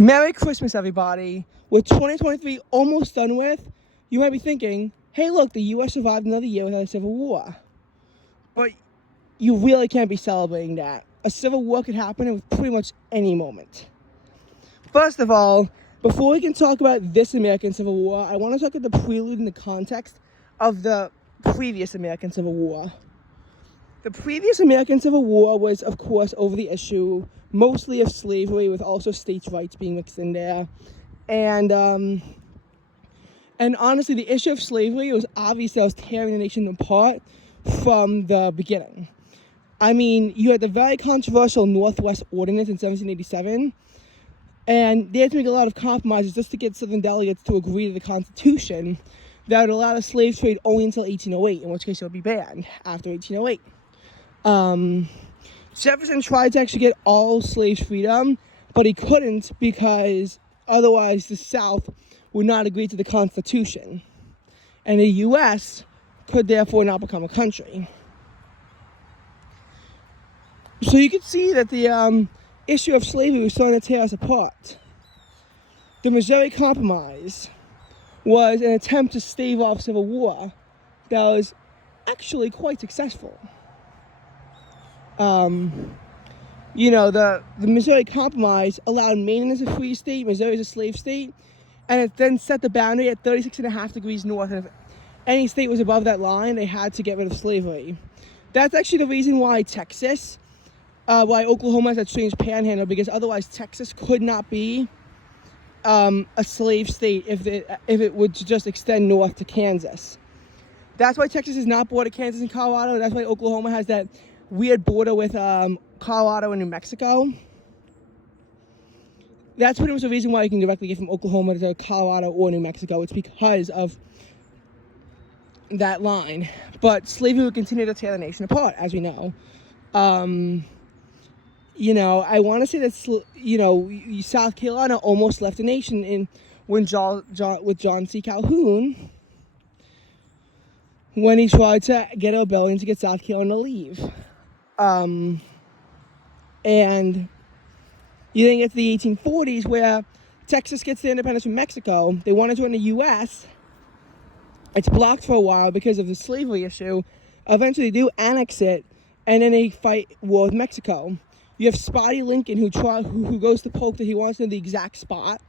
Merry Christmas, everybody. With 2023 almost done with, you might be thinking, hey, look, the U.S. survived another year without a civil war. But you really can't be celebrating that. A civil war could happen with pretty much any moment. First of all, before we can talk about this American Civil War, I want to talk about the prelude and the context of the previous American Civil War. The previous American Civil War was, of course, over the issue mostly of slavery, with also states' rights being mixed in there. And honestly, the issue of slavery, it was obvious that it was tearing the nation apart from the beginning. I mean, you had the very controversial Northwest Ordinance in 1787, and they had to make a lot of compromises just to get Southern delegates to agree to the Constitution that would allow the slave trade only until 1808, in which case it would be banned after 1808. Jefferson tried to actually get all slaves freedom, but he couldn't because otherwise the South would not agree to the Constitution, and the U.S. could therefore not become a country. So you could see that the issue of slavery was starting to tear us apart. The Missouri Compromise was an attempt to stave off civil war that was actually quite successful. The Missouri Compromise allowed Maine as a free state, Missouri as a slave state, and it then set the boundary at 36.5 degrees north. And if any state was above that line, they had to get rid of slavery. That's actually the reason why why Oklahoma has that strange panhandle, because otherwise Texas could not be a slave state if it would just extend north to Kansas. That's why Texas is not border Kansas and Colorado. That's why Oklahoma has that weird border with Colorado and New Mexico. That's pretty much the reason why you can directly get from Oklahoma to Colorado or New Mexico. It's because of that line. But slavery would continue to tear the nation apart, as we know. I want to say that South Carolina almost left the nation with John C. Calhoun, when he tried to get a rebellion to get South Carolina to leave. And you then get to the 1840s, where Texas gets their independence from Mexico. They want to join the U.S. It's blocked for a while because of the slavery issue. Eventually they do annex it, and then they fight war with Mexico. You have Spotty Lincoln, who goes to Polk that he wants to know the exact spot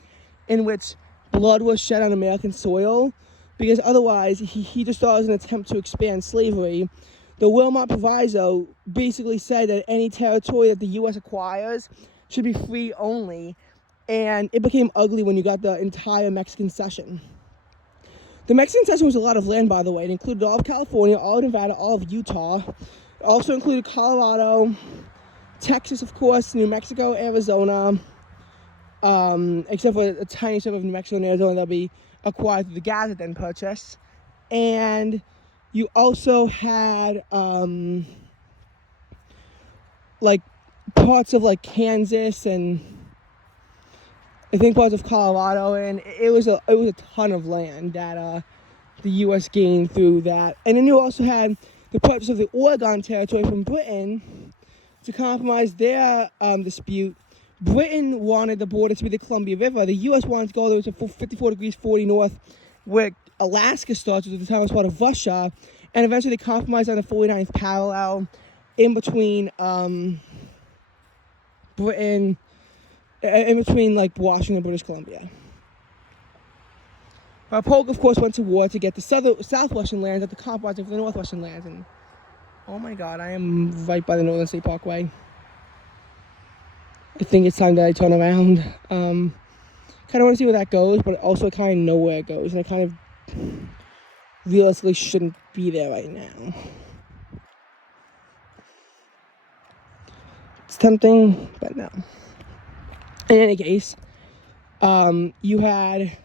in which blood was shed on American soil, because otherwise he just thought it was an attempt to expand slavery. The Wilmot Proviso basically said that any territory that the U.S. acquires should be free only, and it became ugly when you got the entire Mexican cession. The Mexican cession was a lot of land, by the way. It included all of California, all of Nevada, all of Utah. It also included Colorado, Texas, of course, New Mexico, Arizona, except for a tiny strip of New Mexico and Arizona that'll be acquired through the Gaza then purchase. And you also had parts of Kansas, and I think parts of Colorado, and it was a ton of land that the U.S. gained through that. And then you also had the purchase of the Oregon Territory from Britain to compromise their dispute. Britain wanted the border to be the Columbia River. The U.S. wanted to go there to 54 degrees 40 north, where Alaska starts, which at the time was part of Russia, and eventually they compromised on the 49th parallel in between Britain, in between Washington and British Columbia. Polk, of course, went to war to get the southwestern lands at the compromise for the northwestern lands. And oh my God, I am right by the Northern State Parkway. I think it's time that I turn around. Kind of want to see where that goes, but also kind of know where it goes. And I kind of realistically shouldn't be there right now. It's tempting, but no. In any case, you had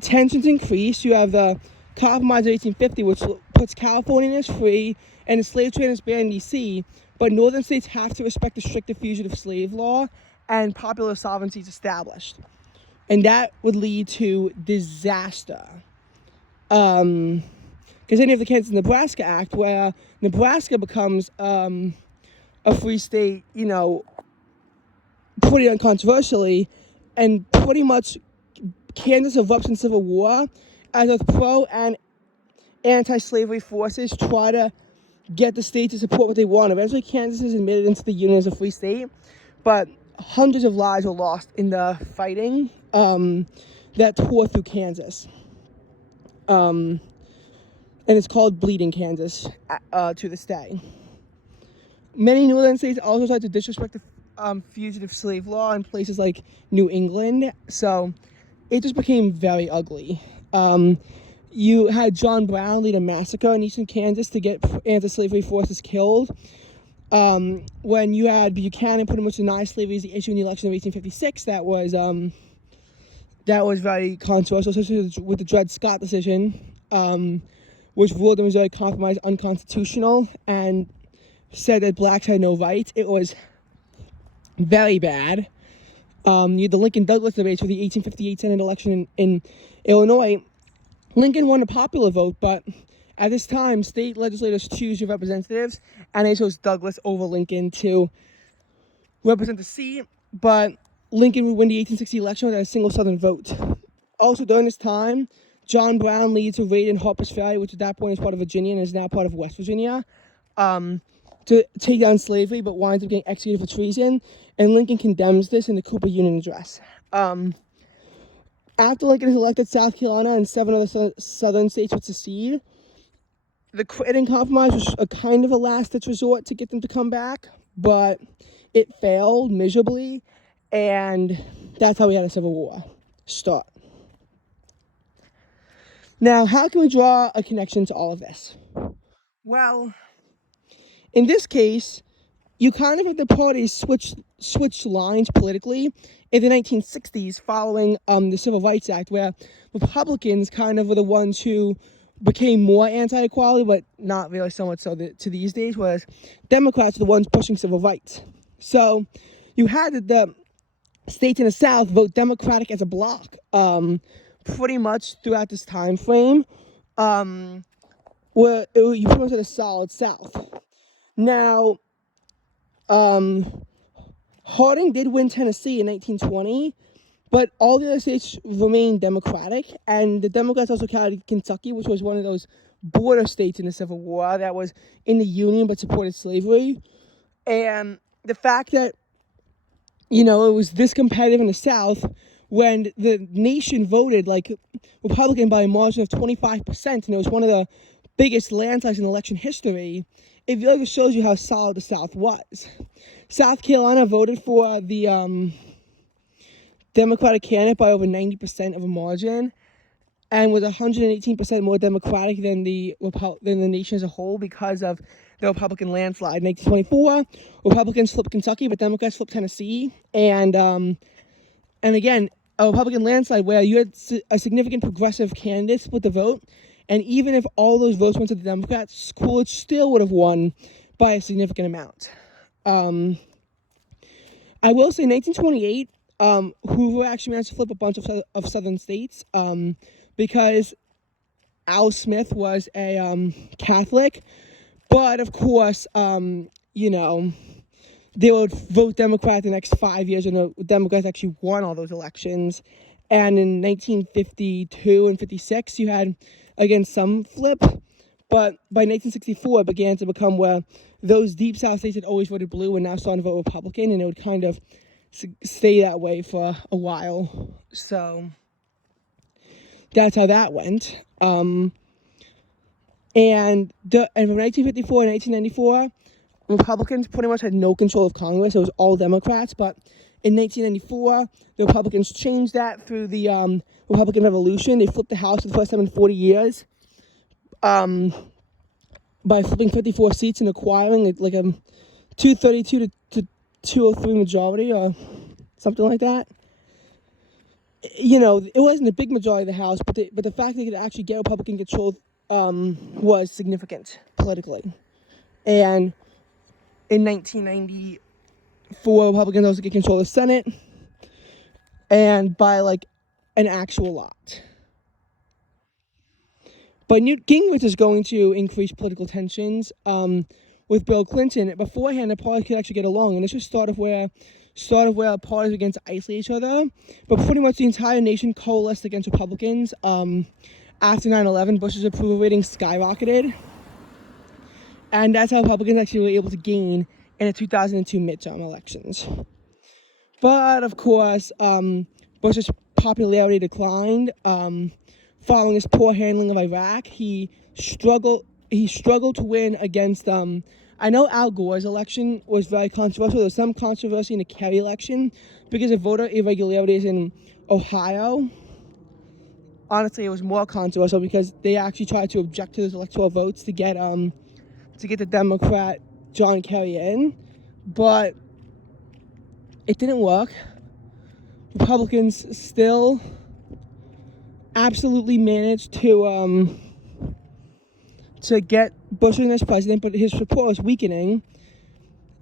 tensions increase. You have the Compromise of 1850, which puts Californians free and the slave trade is banned in D.C., but northern states have to respect the stricter fugitive slave law, and popular sovereignty is established. And that would lead to disaster. Because then you have the Kansas-Nebraska Act, where Nebraska becomes a free state, pretty uncontroversially, and pretty much Kansas erupts in civil war as both pro and anti-slavery forces try to get the state to support what they want. Eventually, Kansas is admitted into the Union as a free state, but hundreds of lives were lost in the fighting that tore through Kansas. And it's called Bleeding Kansas to this day. Many northern states also tried to disrespect the fugitive slave law in places like New England, so it just became very ugly. You had John Brown lead a massacre in eastern Kansas to get anti-slavery forces killed. When you had Buchanan pretty much deny slavery as the issue in the election of 1856, that was very controversial, especially with the Dred Scott decision, which ruled the Missouri Compromise unconstitutional and said that blacks had no rights. It was very bad. You had the Lincoln-Douglas debates for the 1858 Senate election in Illinois. Lincoln won a popular vote, but at this time, state legislators choose your representatives, and they chose Douglas over Lincoln to represent the seat, but Lincoln would win the 1860 election without a single Southern vote. Also, during this time, John Brown leads a raid in Harper's Ferry, which at that point is part of Virginia and is now part of West Virginia, to take down slavery, but winds up getting executed for treason, and Lincoln condemns this in the Cooper Union Address. After Lincoln is elected, South Carolina and 7 other southern states would secede. The Creighton Compromise was a kind of a last-ditch resort to get them to come back, but it failed miserably, and that's how we had a civil war start. Now, how can we draw a connection to all of this? Well, in this case, you kind of have the parties switch lines politically in the 1960s following the Civil Rights Act, where Republicans kind of were the ones who became more anti-equality, but not really so much so to these days, whereas Democrats are the ones pushing civil rights. So you had the states in the South vote Democratic as a bloc pretty much throughout this time frame, where you pretty much had a solid South. Now, Harding did win Tennessee in 1920, but all the other states remained Democratic, and the Democrats also carried Kentucky, which was one of those border states in the Civil War that was in the Union but supported slavery. And the fact that, it was this competitive in the South when the nation voted like Republican by a margin of 25%, and it was one of the biggest landslides in election history, it really shows you how solid the South was. South Carolina voted for the Democratic candidate by over 90% of a margin, and was 118% more Democratic than the nation as a whole because of the Republican landslide. In 1924, Republicans flipped Kentucky, but Democrats flipped Tennessee, and again, a Republican landslide where you had a significant progressive candidate split the vote, and even if all those votes went to the Democrats, Coolidge still would have won by a significant amount. I will say, in 1928, Hoover actually managed to flip a bunch of southern states because Al Smith was a Catholic, but of course, they would vote Democrat the next 5 years, and the Democrats actually won all those elections. And in 1952 and 56, you had, again, some flip, but by 1964, it began to become where those deep South states had always voted blue and now starting to vote Republican, and it would kind of stay that way for a while. So that's how that went. And from 1954 and 1994, Republicans pretty much had no control of Congress. It was all Democrats. But in 1994, the Republicans changed that through the Republican Revolution. They flipped the House for the first time in 40 years by flipping 54 seats and acquiring like a 232 to 203 majority or something like that. It wasn't a big majority of the House, but the fact that they could actually get Republican control was significant politically. And in 1994, Republicans also get control of the Senate, and by like an actual lot. But Newt Gingrich is going to increase political tensions with Bill Clinton. Beforehand, the parties could actually get along, and this was sort of where sort of where parties began to isolate each other, but pretty much the entire nation coalesced against Republicans. After 9/11, Bush's approval rating skyrocketed, and that's how Republicans actually were able to gain in the 2002 midterm elections. But of course, Bush's popularity declined following his poor handling of Iraq. He struggled to win against. I know Al Gore's election was very controversial. There was some controversy in the Kerry election because of voter irregularities in Ohio. Honestly, it was more controversial because they actually tried to object to those electoral votes to get the Democrat John Kerry in, but it didn't work. Republicans still absolutely managed to get Bush in as president, but his support was weakening.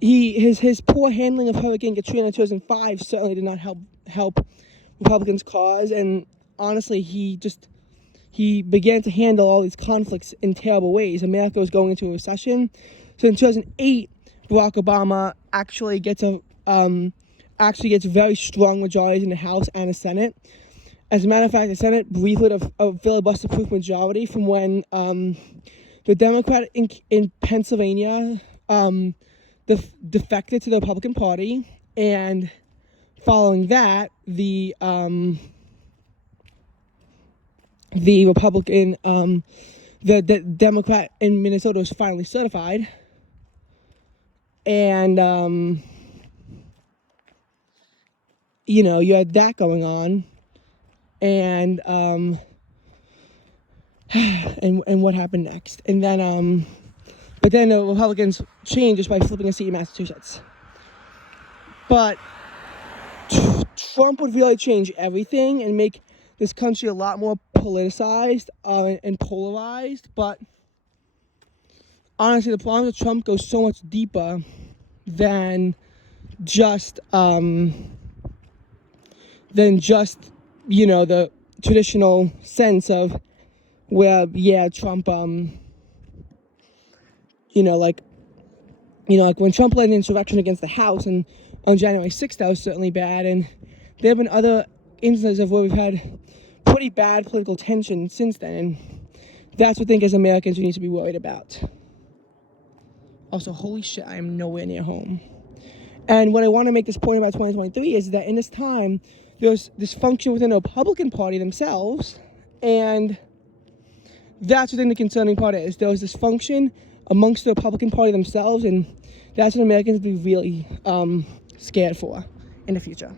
His poor handling of Hurricane Katrina in 2005 certainly did not help Republicans' cause, and honestly, he began to handle all these conflicts in terrible ways. America was going into a recession, so in 2008, Barack Obama actually gets very strong majorities in the House and the Senate. As a matter of fact, the Senate briefly had a filibuster-proof majority from when the Democrat in Pennsylvania defected to the Republican Party, and following that, the Republican, the Democrat in Minnesota was finally certified, and you had that going on, and and what happened next, and then but then the Republicans changed just by flipping a seat in Massachusetts. But Trump would really change everything and make this country a lot more politicized and polarized. But honestly, the problem with Trump goes so much deeper than just the traditional sense of where Trump like when Trump led an insurrection against the House and on January 6th, that was certainly bad, and there have been other instances of where we've had pretty bad political tension since then, and that's what I think as Americans we need to be worried about. Also, holy shit, I am nowhere near home. And what I want to make this point about 2023 is that in this time, there's dysfunction within the Republican Party themselves, and that's what I think the concerning part is. There was dysfunction amongst the Republican Party themselves, and that's what Americans will be really scared for in the future.